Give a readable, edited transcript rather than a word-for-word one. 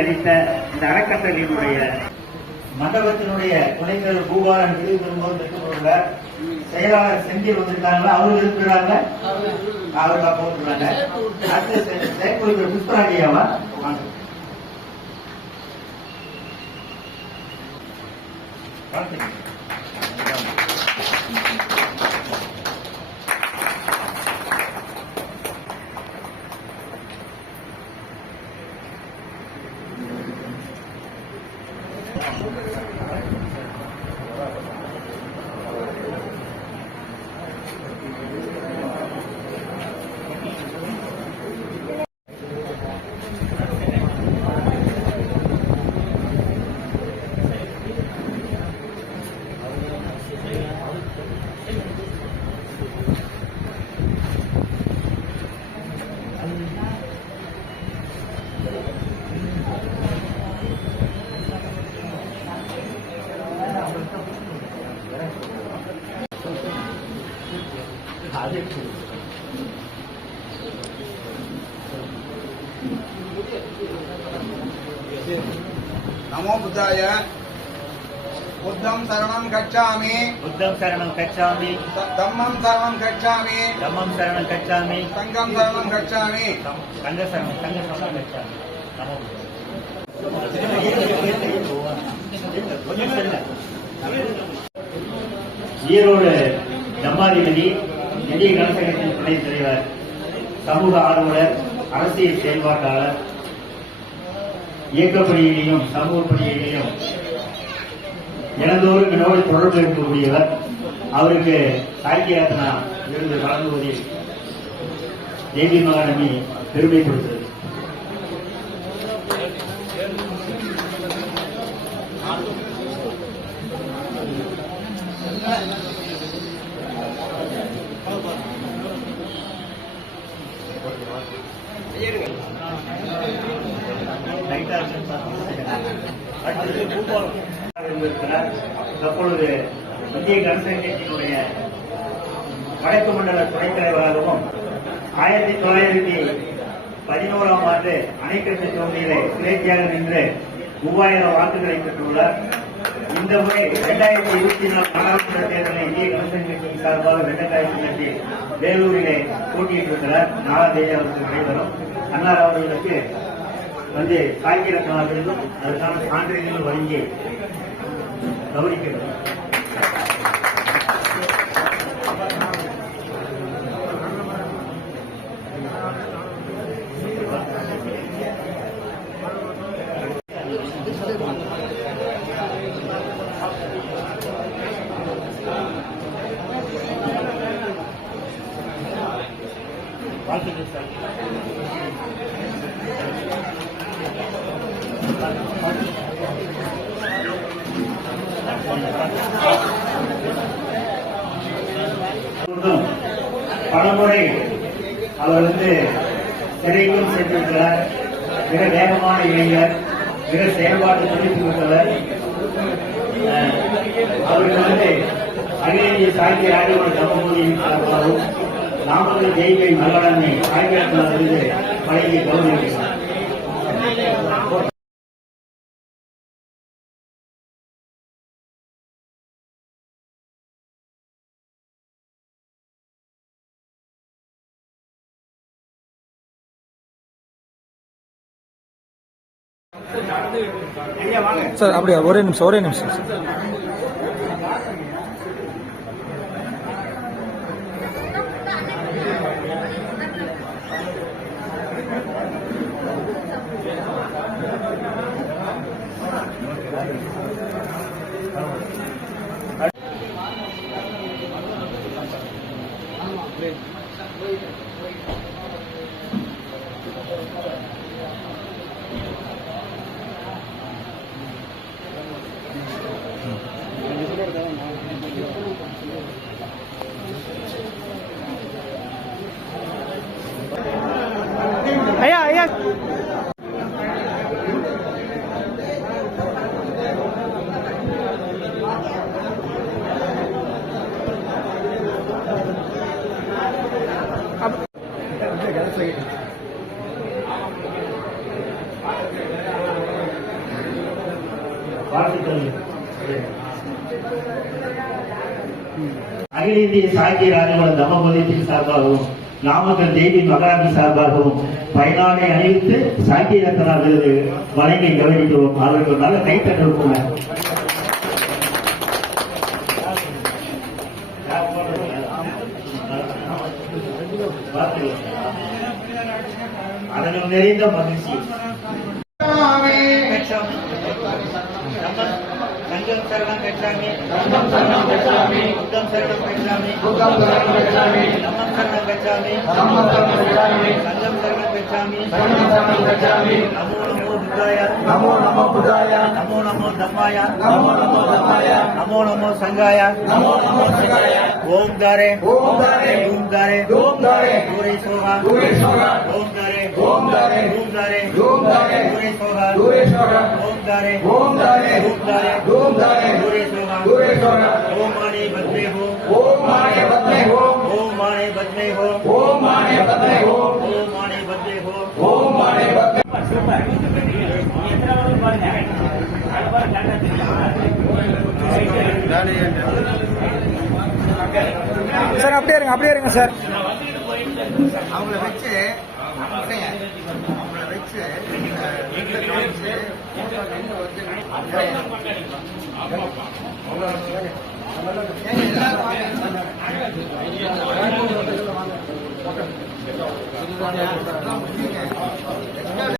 அளித்த இந்த அறக்கட்டளையினுடைய மண்டபத்தினுடைய துணைத்தலைவர் பூபாலன் விருது பெறும்போது பெற்றுக்கொள்ள செயலாளர் செந்தில் வந்திருக்காங்களா? அவரு இருக்கிறாங்க, அவருக்கா போட்டுருக்காங்க. அடுத்து செயற்குழுக்கள் புஷ்பராஜியாவா? नमो बुद्धाय। बुद्धं शरणं गच्छामि। बुद्धं शरणं गच्छामि। धम्मं शरणं गच्छामि। धम्मं शरणं गच्छामि। संघं शरणं गच्छामि। संघ शरणं गच्छामि। नमो ஈரோடு ஜம்மாதிபதி இந்திய கலசங்கத்தின் துணைத் தலைவர், சமூக ஆர்வலர், அரசியல் செயல்பாட்டாளர், இயக்கப்பணியிலையும் சமூக பணியிலையும் தினந்தோறும் என்னோடு தொடர்பு இருக்கக்கூடியவர். அவருக்கு சாகித்ய ரத்னா விருது வழங்குவதில் தேவி மகாநதி பெருமை கொடுத்தது. தற்பொழுது இந்திய கனசங்கத்தினுடைய வடக்கு மண்டல துணைத் தலைவராகவும் 1911ஆம் ஆண்டு அணைக்கட்டு தொகுதியிலே சுயேட்சையாக நின்று 3000 வாக்குகளை பெற்றுள்ளார். இந்த முறை 2024 நாடாளுமன்ற தேர்தலில் இந்திய கனசங்கத்தின் சார்பாக வெள்ளக்காயத்தில் வேலூரிலே போட்டியிட்டிருக்கிறார். 4ஆம் தேதி அவருக்கு நடைபெறும். அன்னார் அவர்களுக்கு சாகித்ய ரத்னா விருதும் அதற்கான சான்றிதழ்கள் வழங்கி கௌரவிக்கிறது. வாழ்த்துக்கள் சார். பலமுறை அவர் சிறைக்கும் சென்றிருக்கிறார். மிக வேகமான இளைஞர், மிக செயல்பாட்டு துடிப்பு மிக்கவர். அவருக்கு அகில இந்திய சாகித்ய ராஜ்யமன்ற தர்மபுரியின் சார்பாகவும் நாமக்கல் ஜெய்கை மல்லாடனை சாகித்ய ரத்னா விருது வழங்கி கௌரவிக்கிறார். சார் அப்படியா, ஒரே நிமிஷம் சார். ஐயா வாழ்த்துக்கள். அகில இந்திய சாகிய ராஜகுல தமபதியின் சார்பாகவும் நாமக்கல் தேவி மகாராணி சார்பாகவும் பயனாளை அணிவித்து சாகிய ரத்னா விருது வழங்கி கவனிக்கிறோம். அவர்கள் நல்ல கைத்தட்டுவோம். அதனால் நிறைந்த மகிழ்ச்சி. சங்கம் சரணம் கச்சாமி, புத்தம் சரணம் கச்சாமி, தம்மம் சரணம் கச்சாமி, சங்கம் சரணம் கச்சாமி, நமோ நமோ புத்தாய, நமோ நமோ புதாய, நமோ நமோ தம்மாய, நமோ நமோ தம்மாய, நமோ நமோ சங்காய, நமோ நமோ சகாய, ஓம் தாரே, ஓம் தாரே, ஓம் தாரே, ஓம் தாரே, தூரை சோகா, தூரே சோகா, ஓம் தாரே, ஓம் தாரே, ஓம் தாரே, ஓம் தாரே, தூரை சோகா, தூரே சோகா, ஓம் தாரே, ஓம் தாரே, ஓம் தாரே, ஓம் தாரே, தூரை சோகா, தூரே சோகா, ஓம் மானே பத்மே ஹோ, ஓம் மானே பத்மே ஓம், ஓம் மானே பத்மே ஹோ, ஓம் மானே பத்மே ஓம், ஓம் மானே பத்மே ஹோ. ஓம் மானே பத்மே. சார் அப்படியே இருங்க சார். அவங்கள வச்சு அவங்கள வச்சு எல்லாரும்